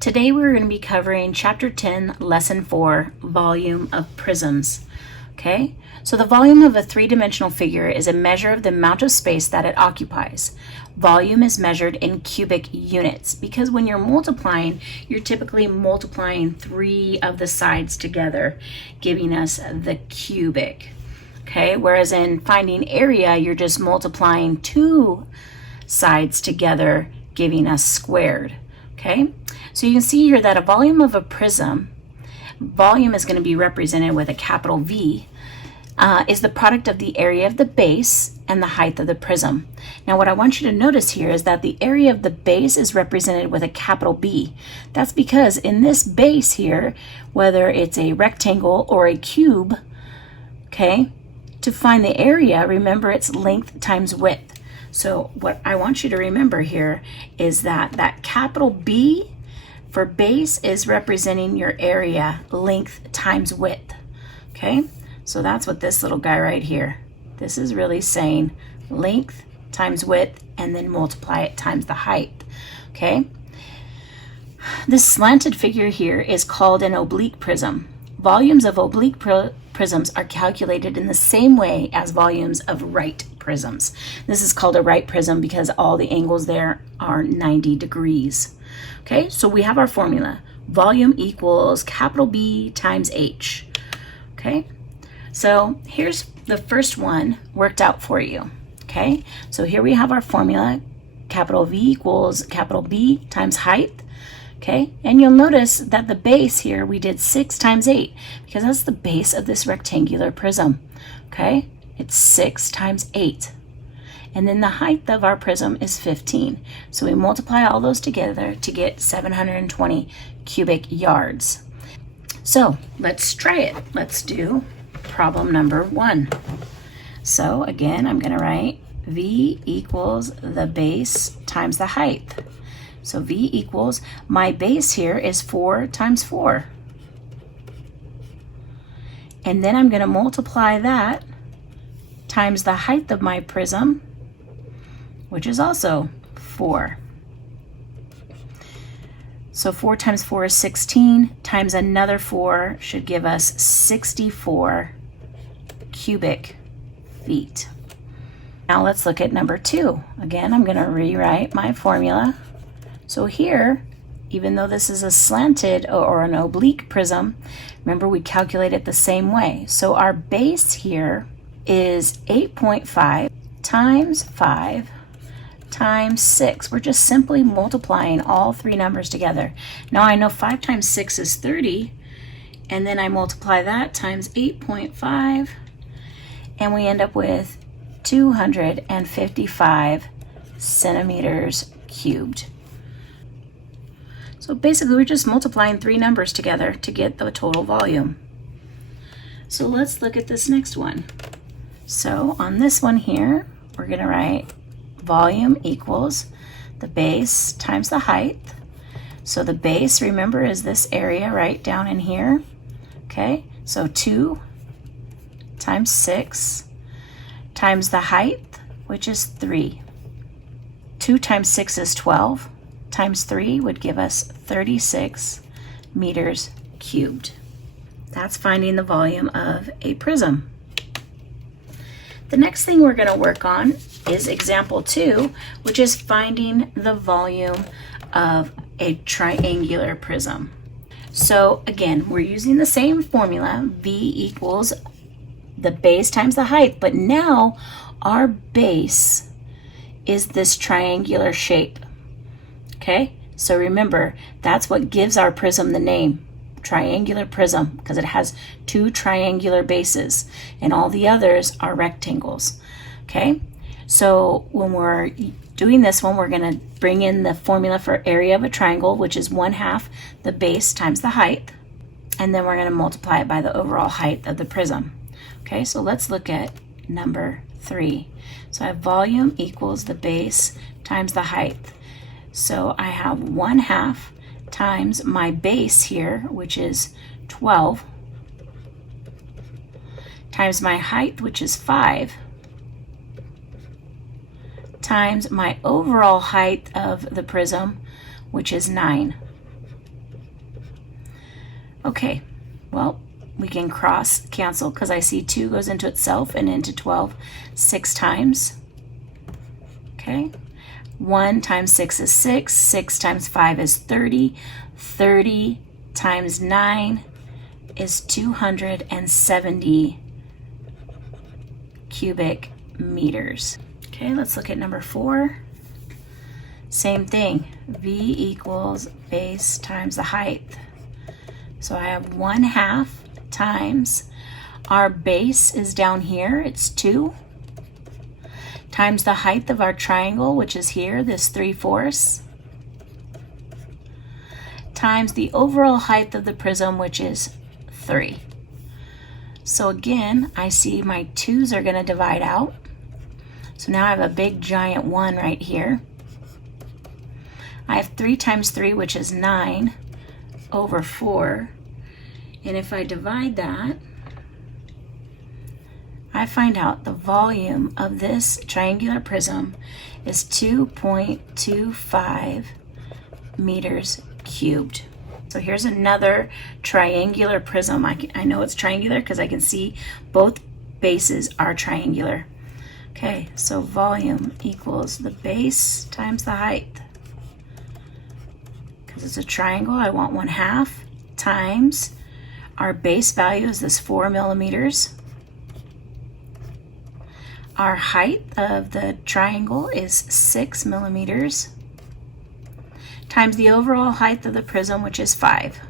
Today we're going to be covering Chapter 10, Lesson 4, Volume of Prisms. Okay, so the volume of a three-dimensional figure is a measure of the amount of space that it occupies. Volume is measured in cubic units because when you're multiplying, you're typically multiplying three of the sides together, giving us the cubic. Okay, whereas in finding area, you're just multiplying two sides together, giving us squared. Okay, so you can see here that a volume of a prism, volume is going to be represented with a capital V, is the product of the area of the base and the height of the prism. Now what I want you to notice here is that the area of the base is represented with a capital B. That's because in this base here, whether it's a rectangle or a cube, okay, to find the area, remember it's length times width. So what I want you to remember here is that that capital B for base is representing your area, length times width. Okay, so that's what this little guy right here, this is really saying length times width and then multiply it times the height. Okay, this slanted figure here is called an oblique prism. Volumes of oblique prisms are calculated in the same way as volumes of right prisms. This is called a right prism because all the angles there are 90 degrees. Okay, so we have our formula. Volume equals capital B times H. Okay, so here's the first one worked out for you. Okay, so here we have our formula. Capital V equals capital B times height. Okay, and you'll notice that the base here, we did 6 times 8 because that's the base of this rectangular prism. Okay, it's 6 times 8. And then the height of our prism is 15. So we multiply all those together to get 720 cubic yards. So let's try it. Let's do problem number 1. So again, I'm going to write V equals the base times the height. So V equals, my base here is 4 times 4. And then I'm going to multiply that times the height of my prism, which is also 4. So 4 times 4 is 16, times another 4 should give us 64 cubic feet. Now let's look at number 2. Again, I'm going to rewrite my formula. So here, even though this is a slanted or an oblique prism, remember we calculate it the same way. So our base here is 8.5 times 5 times 6. We're just simply multiplying all three numbers together. Now I know 5 times 6 is 30, and then I multiply that times 8.5, and we end up with 255 centimeters cubed. So basically we're just multiplying three numbers together to get the total volume. So let's look at this next one. So on this one here, we're going to write volume equals the base times the height. So the base, remember, is this area right down in here. Okay, so 2 times 6 times the height, which is 3. 2 times 6 is 12. Times 3 would give us 36 meters cubed. That's finding the volume of a prism. The next thing we're going to work on is example 2, which is finding the volume of a triangular prism. So again, we're using the same formula, V equals the base times the height, but now our base is this triangular shape. Okay, so remember, that's what gives our prism the name, triangular prism, because it has two triangular bases, and all the others are rectangles. Okay, so when we're doing this one, we're going to bring in the formula for area of a triangle, which is 1/2 the base times the height, and then we're going to multiply it by the overall height of the prism. Okay, so let's look at number 3. So I have volume equals the base times the height. So I have 1/2 times my base here, which is 12, times my height, which is 5, times my overall height of the prism, which is 9. Okay, well, we can cross cancel because I see 2 goes into itself and into 12 6 times. Okay, 1 times 6 is 6, 6 times 5 is 30, 30 times 9 is 270 cubic meters. Okay, let's look at number 4. Same thing, V equals base times the height. So I have 1/2 times, our base is down here, it's 2, times the height of our triangle, which is here, this 3/4, times the overall height of the prism, which is 3. So again, I see my 2's are going to divide out. So now I have a big giant 1 right here. I have 3 times 3, which is 9 over 4. And if I divide that, I find out the volume of this triangular prism is 2.25 meters cubed. So here's another triangular prism. I know it's triangular because I can see both bases are triangular. Okay, so volume equals the base times the height. Because it's a triangle, I want 1/2 times our base value is this 4 millimeters. Our height of the triangle is 6 millimeters times the overall height of the prism, which is 5.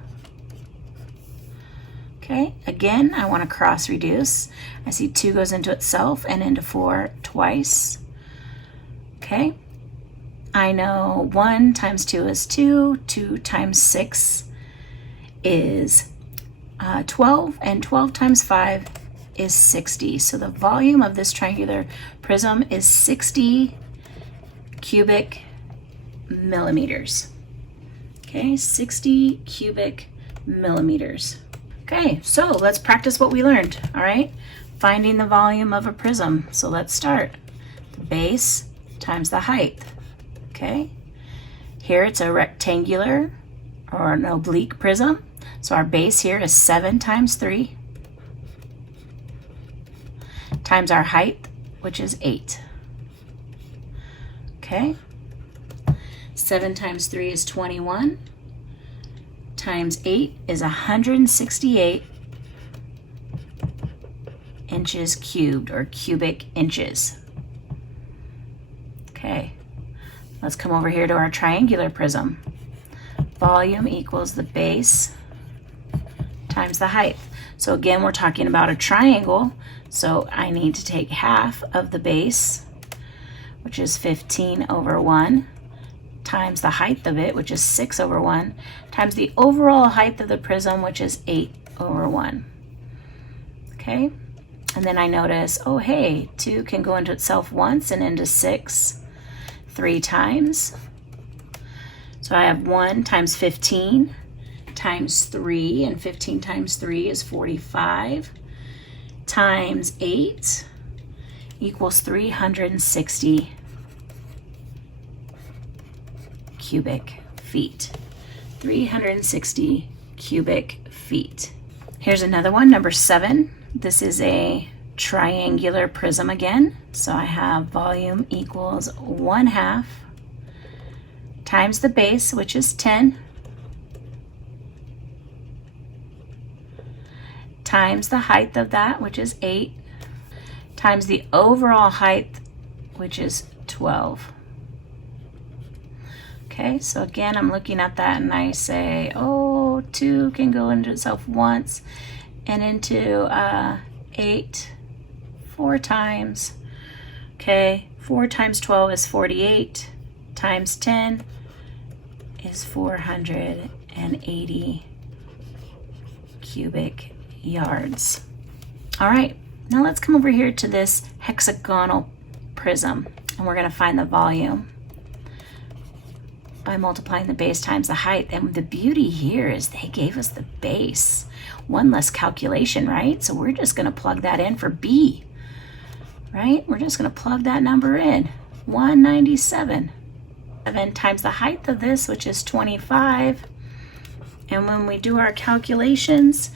Okay, again, I want to cross reduce. I see 2 goes into itself and into 4 twice. Okay, I know 1 times 2 is 2, 2 times 6 is 12, and 12 times 5 is 60. So the volume of this triangular prism is 60 cubic millimeters. Okay, 60 cubic millimeters. Okay, so let's practice what we learned, all right? Finding the volume of a prism. So let's start. The base times the height, okay? Here it's a rectangular or an oblique prism. So our base here is 7 times 3 times our height, which is 8. Okay, 7 times 3 is 21, times 8 is 168 inches cubed, or cubic inches. Okay, let's come over here to our triangular prism. Volume equals the base times the height. So again, we're talking about a triangle, so I need to take half of the base, which is 15 over 1, times the height of it, which is 6 over 1, times the overall height of the prism, which is 8 over 1. Okay, and then I notice, oh hey, 2 can go into itself once and into 6 3 times. So I have 1 times 15 times 3, and 15 times 3 is 45, times 8 equals 360 cubic feet. 360 cubic feet. Here's another one, number 7. This is a triangular prism again. So I have volume equals 1/2 times the base, which is 10, times the height of that, which is 8, times the overall height, which is 12. Okay, so again, I'm looking at that and I say, oh, 2 can go into itself once and into 8 4 times. Okay, 4 times 12 is 48, times 10 is 480 cubic yards. All right, now let's come over here to this hexagonal prism, and we're going to find the volume by multiplying the base times the height. And the beauty here is they gave us the base. One less calculation, right? So we're just going to plug that in for B, right? We're just going to plug that number in, 197. 7 times the height of this, which is 25, And when we do our calculations,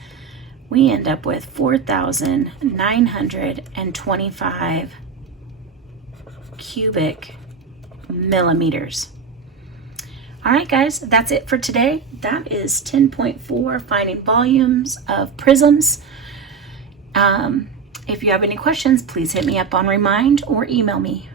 we end up with 4,925 cubic millimeters. All right, guys, that's it for today. That is 10.4, finding volumes of prisms. If you have any questions, please hit me up on Remind or email me.